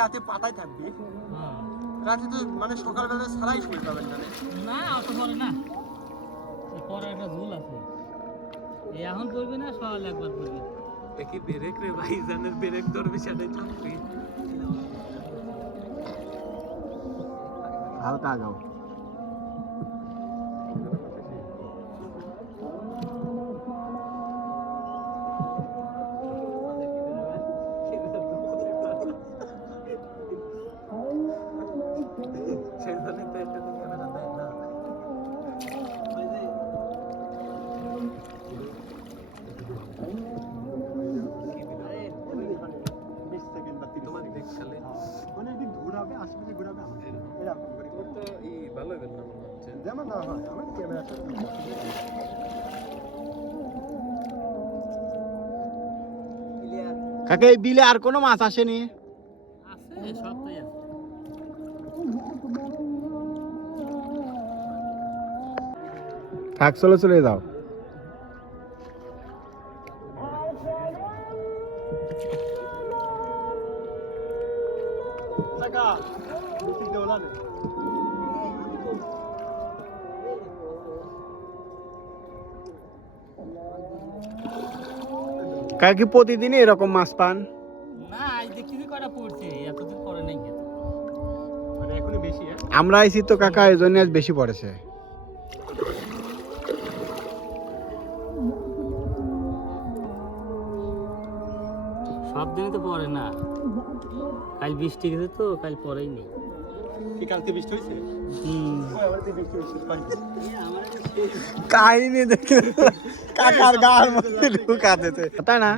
রাতে পাতায় থাকবে। রাতে তো মানে সকালবেলা সারাই শুয়ে পাবেন না না অত পরে না। পরে একটা ভুল আছে। এই এখন করবি না সকাল একবার করবি। দেখি ব্রেক রে ভাই? জানের ব্রেক ধরবে সেটাই চলবে হালকা আগাও ই ভালো হবে না মনে হচ্ছে। যেমন না হয় আমার ক্যামেরাটা কাকে এই বিলে আর কোনো মাছ আসেনি? আছে সবটাই আছে। থাক চলে চলে যাও। নেই কাকি প্রতিদিনই এরকম মাছ পান? না আজ দেখছি কটা পড়ছে এতদিন পরে নাই মানে বেশি হ্যাঁ? আমরা আইছি তো কাকা এই জন্য আজ বেশি পড়েছে। সব দিনই তো পরে না। কাল বৃষ্টি গেছে তো কাল পরেই নেই। কি কালকে বৃষ্টি হয়েছে? হুম। বৃষ্টি হয়েছে কাহিনী দেখে কাকার গার মধ্যে ঢুকা দিতে। তাই না?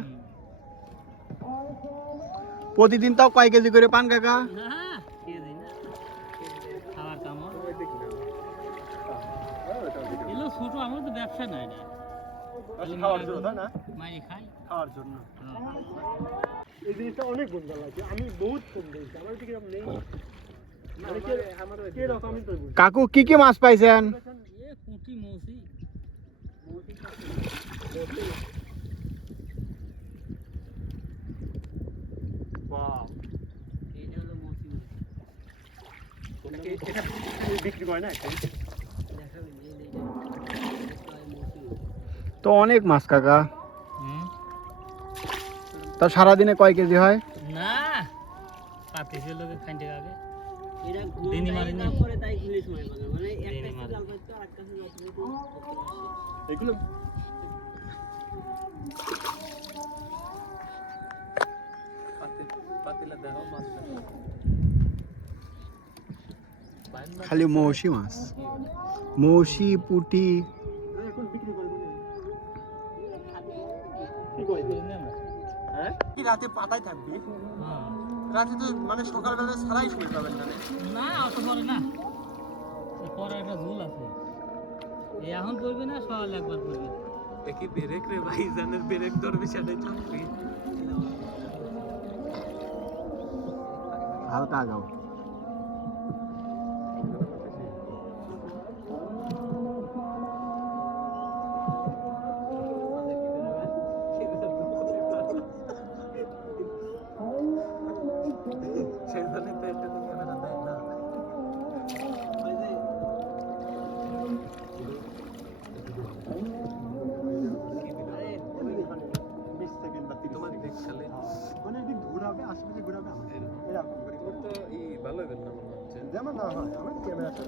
প্রতিদিন তাও কয় কেজি করে পান কাকা? না খেয়ে দিই না খাবার কামড় এগুলো ছোট আমার তো ব্যবসা নাই খাওয়ার জন্য না? খাই। খাওয়ার জন্য। হ্যাঁ। এই জিনিসটা অনেক আমি বহুত দিয়েছি আমার নেই। কাকু কি কি মাছ পাইছেন? পুঁটি মৌসি। বিক্রি করে না তো অনেক মাছ কাকা। তা সারাদিনে কয় কেজি হয়? না পাতিছে খাইতে আগে এরা দিনই মারি না। করে তাই ইংলিশ মারে মানে এগুলো খালি মৌসি মাছ। মৌসি পুটি। এখন বিক্রি করব না কি করে হ্যাঁ কি রাতে পাতায় থাকবে। রাতে তো মানে সকালবেলা সারাই শুয়ে পাবেন না না অত পরে না। এই পরে একটা ঝুল আছে। এখন করবি না সকালে একবার করবি। দেখি ব্রেক রে ভাই জানের ব্রেক ধরবে সেটাই চলবে হালকা আগাও যেমন না হয় আমার ক্যামেরাটা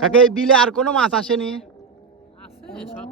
কাকে এই বিলে আর কোনো মাছ আসেনি? আছে সব